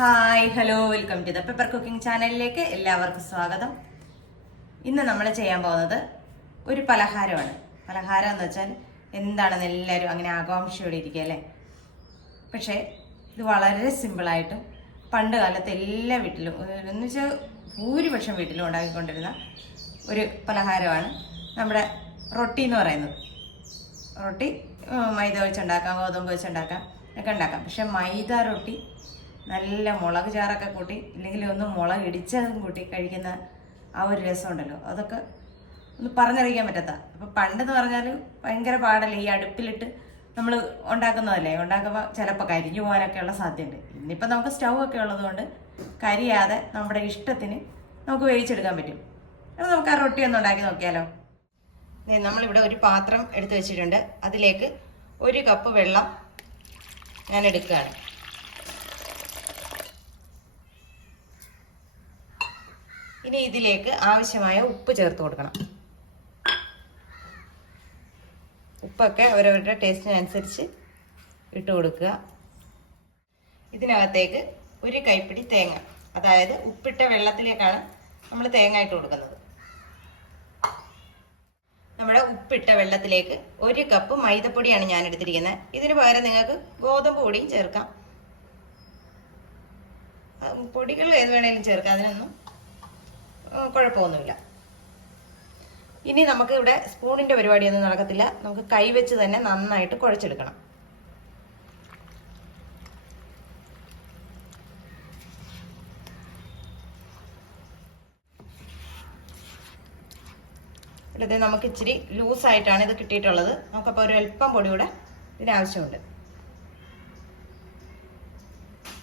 Hi hello welcome to the pepper cooking ചാനലിലേക്ക് എല്ലാവർക്കും സ്വാഗതം. ഇന്ന് നമ്മൾ ചെയ്യാൻ പോകുന്നത് ഒരു പലഹാരമാണ്. പലഹാരം എന്ന് വെച്ചാൽ എന്താണെന്ന് എല്ലാവരും അങ്ങനെ ആകാംക്ഷയോടെ ഇരിക്കുക അല്ലേ? പക്ഷേ ഇത് വളരെ സിമ്പിളായിട്ടും പണ്ട് കാലത്ത് എല്ലാ വീട്ടിലും എന്ന് വെച്ചാൽ ഭൂരിപക്ഷം വീട്ടിലും ഉണ്ടാക്കിക്കൊണ്ടിരുന്ന ഒരു പലഹാരമാണ് നമ്മുടെ റൊട്ടി എന്ന് പറയുന്നത്. റൊട്ടി മൈദ വെച്ചുണ്ടാക്കാം ഗോതമ്പ് വെച്ചുണ്ടാക്കാം ഒക്കെ ഉണ്ടാക്കാം. പക്ഷെ മൈദ റൊട്ടി നല്ല മുളക് ചാറൊക്കെ കൂട്ടി ഇല്ലെങ്കിൽ ഒന്ന് മുളക് ഇടിച്ചതും കൂട്ടി കഴിക്കുന്ന ആ ഒരു രസമുണ്ടല്ലോ. അതൊക്കെ ഒന്ന് പറഞ്ഞറിയിക്കാൻ പറ്റാത്ത. അപ്പം പണ്ടെന്ന് പറഞ്ഞാൽ ഭയങ്കര പാടല്ലേ ഈ അടുപ്പിലിട്ട് നമ്മൾ ഉണ്ടാക്കുന്നതല്ലേ? ഉണ്ടാക്കുമ്പോൾ ചിലപ്പോൾ കരിഞ്ഞു പോകാനൊക്കെയുള്ള സാധ്യതയുണ്ട്. ഇന്നിപ്പോൾ നമുക്ക് സ്റ്റൗ ഒക്കെ ഉള്ളതുകൊണ്ട് കരിയാതെ നമ്മുടെ ഇഷ്ടത്തിന് നമുക്ക് വേവിച്ചെടുക്കാൻ പറ്റും. അപ്പോൾ നമുക്ക് ആ റൊട്ടി ഒന്ന് ഉണ്ടാക്കി നോക്കിയാലോ? നമ്മളിവിടെ ഒരു പാത്രം എടുത്തു വെച്ചിട്ടുണ്ട്. അതിലേക്ക് ഒരു കപ്പ് വെള്ളം ഞാൻ എടുക്കുകയാണ്. ഇനി ഇതിലേക്ക് ആവശ്യമായ ഉപ്പ് ചേർത്ത് കൊടുക്കണം. ഉപ്പൊക്കെ ഓരോരുടെ ടേസ്റ്റിനനുസരിച്ച് ഇട്ട് കൊടുക്കുക. ഇതിനകത്തേക്ക് ഒരു കൈപ്പിടി തേങ്ങ. അതായത് ഉപ്പിട്ട വെള്ളത്തിലേക്കാണ് നമ്മൾ തേങ്ങ ഇട്ട് കൊടുക്കുന്നത്. നമ്മുടെ ഉപ്പിട്ട വെള്ളത്തിലേക്ക് ഒരു കപ്പ് മൈദപ്പൊടിയാണ് ഞാൻ എടുത്തിരിക്കുന്നത്. ഇതിന് പകരം നിങ്ങൾക്ക് ഗോതമ്പ് പൊടിയും ചേർക്കാം. പൊടികൾ ഏത് വേണേലും ചേർക്കാം. അതിനൊന്നും കുഴപ്പമൊന്നുമില്ല. ഇനി നമുക്ക് ഇവിടെ സ്പൂണിന്റെ പരിപാടിയൊന്നും നടക്കത്തില്ല. നമുക്ക് കൈവച്ച് തന്നെ നന്നായിട്ട് കുഴച്ചെടുക്കണം. ഇവിടെ നമുക്ക് ഇച്ചിരി ലൂസായിട്ടാണ് ഇത് കിട്ടിയിട്ടുള്ളത്. നമുക്കപ്പോൾ ഒരു അല്പം പൊടി കൂടെ ഇതിനാവശ്യമുണ്ട്.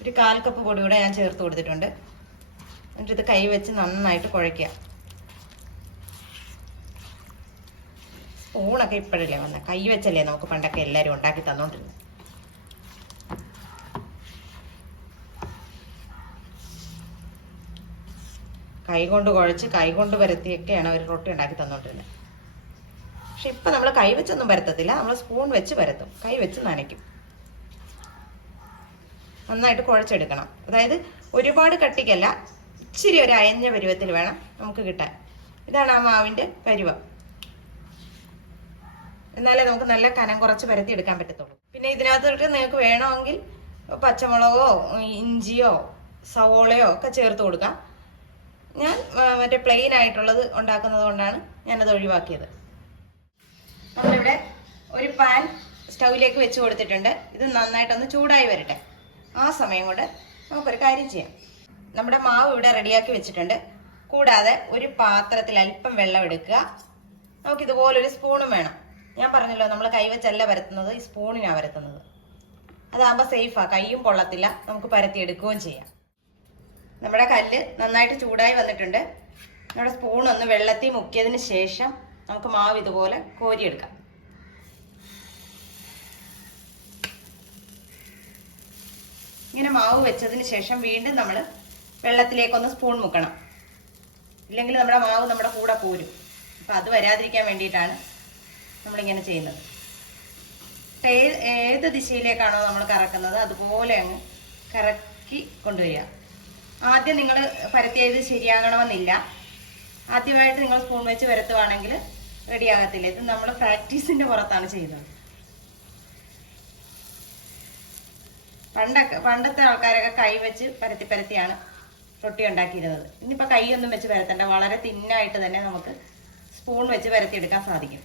ഒരു കാൽ കപ്പ് പൊടി കൂടെ ഞാൻ ചേർത്ത് കൊടുത്തിട്ടുണ്ട്. എന്നിട്ട് ഇത് കൈ വെച്ച് നന്നായിട്ട് കുഴയ്ക്കുക. സ്പൂണൊക്കെ ഇപ്പോഴല്ലേ വന്നത് കൈ വെച്ചല്ലേ നമുക്ക് പണ്ടൊക്കെ എല്ലാവരും ഉണ്ടാക്കി തന്നോണ്ടിരുന്നത് കൈ കൊണ്ട് കുഴച്ച് കൈ കൊണ്ട് പരത്തിയൊക്കെയാണ് അവർ റൊട്ടി ഉണ്ടാക്കി തന്നോണ്ടിരുന്നത് പക്ഷെ ഇപ്പം നമ്മൾ കൈ വെച്ചൊന്നും പരത്തത്തില്ല. നമ്മൾ സ്പൂൺ വെച്ച് പരത്തും. കൈ വെച്ച് നനയ്ക്കും. നന്നായിട്ട് കുഴച്ചെടുക്കണം. അതായത് ഒരുപാട് കട്ടിക്കല്ല ഇച്ചിരി ഒരു അയഞ്ഞ പരുവത്തിൽ വേണം നമുക്ക് കിട്ടാൻ. ഇതാണ് ആ മാവിന്റെ പരുവം. എന്നാലേ നമുക്ക് നല്ല കനം കുറച്ച് പരത്തി എടുക്കാൻ പറ്റത്തുള്ളൂ. പിന്നെ ഇതിനകത്തോട്ട് നിങ്ങൾക്ക് വേണമെങ്കിൽ പച്ചമുളകോ ഇഞ്ചിയോ സവോളയോ ഒക്കെ ചേർത്ത് കൊടുക്കാം. ഞാൻ മറ്റേ പ്ലെയിൻ ആയിട്ടുള്ളത് ഉണ്ടാക്കുന്നത് കൊണ്ടാണ് ഞാനത് ഒഴിവാക്കിയത്. നമ്മളിവിടെ ഒരു പാൻ സ്റ്റൗവിലേക്ക് വെച്ച് കൊടുത്തിട്ടുണ്ട്. ഇത് നന്നായിട്ടൊന്ന് ചൂടായി വരട്ടെ. ആ സമയം കൊണ്ട് നമുക്കൊരു കാര്യം ചെയ്യാം. നമ്മുടെ മാവ് ഇവിടെ റെഡിയാക്കി വെച്ചിട്ടുണ്ട്. കൂടാതെ ഒരു പാത്രത്തിൽ അല്പം വെള്ളം എടുക്കുക. നമുക്ക് ഇതുപോലൊരു സ്പൂണും വേണം. ഞാൻ പറഞ്ഞല്ലോ നമ്മൾ കൈവച്ചല്ല പരത്തുന്നത് ഈ സ്പൂണിനാണ് പരത്തുന്നത്. അതാകുമ്പോൾ സേഫാണ് കൈയും പൊള്ളത്തില്ല. നമുക്ക് പരത്തിയെടുക്കുകയും ചെയ്യാം. നമ്മുടെ കല്ല് നന്നായിട്ട് ചൂടായി വന്നിട്ടുണ്ട്. നമ്മുടെ സ്പൂൺ ഒന്ന് വെള്ളത്തിൽ മുക്കിയതിന് ശേഷം നമുക്ക് മാവ് ഇതുപോലെ കോരിയെടുക്കാം. ഇങ്ങനെ മാവ് വെച്ചതിന് ശേഷം വീണ്ടും നമ്മൾ വെള്ളത്തിലേക്കൊന്ന് സ്പൂൺ മുക്കണം. ഇല്ലെങ്കിൽ നമ്മുടെ മാവ് നമ്മുടെ കൂടെ പോരും. അപ്പം അത് വരാതിരിക്കാൻ വേണ്ടിയിട്ടാണ് നമ്മളിങ്ങനെ ചെയ്യുന്നത്. ഏത് ദിശയിലേക്കാണോ നമ്മൾ കറക്കുന്നത് അതുപോലെ അങ്ങ് കറക്കി കൊണ്ടുവരിക. ആദ്യം നിങ്ങൾ പരത്തിയത് ശരിയാകണമെന്നില്ല. ആദ്യമായിട്ട് നിങ്ങൾ സ്പൂൺ വെച്ച് പരത്തുവാണെങ്കിൽ റെഡി ആകത്തില്ല. ഇത് നമ്മൾ പ്രാക്ടീസിന്റെ പുറത്താണ് ചെയ്യുന്നത്. പണ്ടൊക്കെ പണ്ടത്തെ ആൾക്കാരൊക്കെ കൈ വെച്ച് പരത്തി പരത്തിയാണ് റൊട്ടി ഉണ്ടാക്കിയിരുന്നത്. ഇന്നിപ്പോൾ കൈയൊന്നും വെച്ച് പരത്തണ്ട. വളരെ തിന്നായിട്ട് തന്നെ നമുക്ക് സ്പൂൺ വെച്ച് പരത്തിയെടുക്കാൻ സാധിക്കും.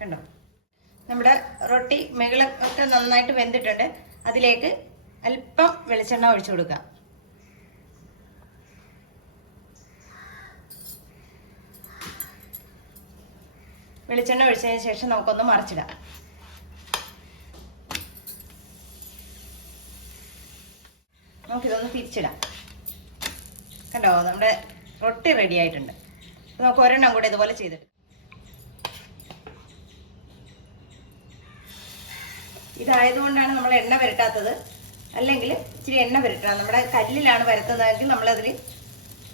കണ്ടോ? നമ്മുടെ റൊട്ടി മുകളൊക്കെ നന്നായിട്ട് വെന്തിട്ടുണ്ട്. അതിലേക്ക് അല്പം വെളിച്ചെണ്ണ ഒഴിച്ചു കൊടുക്കുക വെളിച്ചെണ്ണ ഒഴിച്ചതിന് ശേഷം നമുക്കൊന്ന് മറിച്ചിടാം. നമുക്കിതൊന്ന് തിരിച്ചിടാം കണ്ടോ? നമ്മുടെ റൊട്ടി റെഡി ആയിട്ടുണ്ട്. നമുക്ക് ഒരെണ്ണം കൂടെ ഇതുപോലെ ചെയ്തിട്ട്. ഇതായതുകൊണ്ടാണ് നമ്മൾ എണ്ണ പുരട്ടാത്തത്. അല്ലെങ്കിൽ ഇച്ചിരി എണ്ണ പുരട്ടണം. നമ്മുടെ കല്ലിലാണ് വരത്തുന്നതെങ്കിൽ നമ്മളതിൽ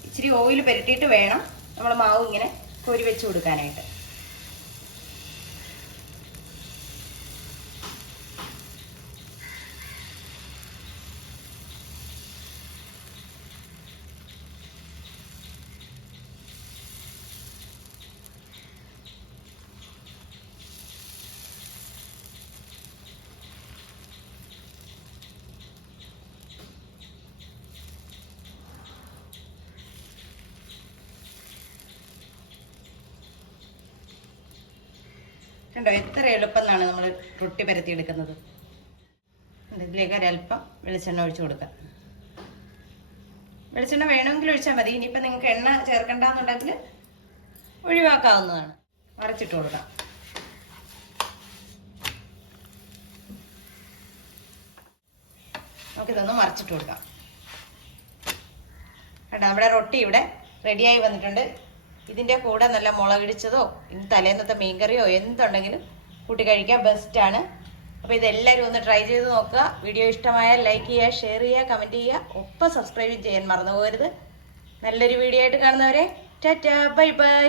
ഇച്ചിരി ഓയിൽ പുരട്ടിയിട്ട് വേണം. നമ്മൾ മാവ് ഇങ്ങനെ കോരി വെച്ച് കൊടുക്കാനായിട്ട്. കണ്ടോ? എത്ര എളുപ്പം എന്നാണ് നമ്മൾ റൊട്ടി പരത്തി എടുക്കുന്നത് ഇതിലേക്ക് ഒരല്പം വെളിച്ചെണ്ണ ഒഴിച്ചു കൊടുക്കാം. വെളിച്ചെണ്ണ വേണമെങ്കിൽ ഒഴിച്ചാൽ മതി. ഇനിയിപ്പോൾ നിങ്ങൾക്ക് എണ്ണ ചേർക്കണ്ടെന്നുണ്ടെങ്കിൽ ഒഴിവാക്കാവുന്നതാണ്. മറച്ചിട്ട് കൊടുക്കാം. നമുക്കിതൊന്ന് മറിച്ചിട്ട് കൊടുക്കാം. കേട്ടോ നമ്മുടെ റൊട്ടി ഇവിടെ റെഡിയായി വന്നിട്ടുണ്ട്. ഇതിന്റെ കൂടെ നല്ല മുളകിടിച്ചതോ ഇനി തലേന്നത്തെ മീൻകറിയോ എന്തുണ്ടെങ്കിലും കൂട്ടി കഴിക്കാൻ ബെസ്റ്റാണ് അപ്പോൾ ഇതെല്ലാവരും ഒന്ന് ട്രൈ ചെയ്ത് നോക്കുക. വീഡിയോ ഇഷ്ടമായാൽ ലൈക്ക് ചെയ്യുക ഷെയർ ചെയ്യുക കമന്റ് ചെയ്യുക. ഒപ്പം സബ്സ്ക്രൈബ് ചെയ്യാൻ മറന്നു പോകരുത് നല്ലൊരു വീഡിയോ ആയിട്ട് കാണുന്നവരെ ടാറ്റ ബൈ ബൈ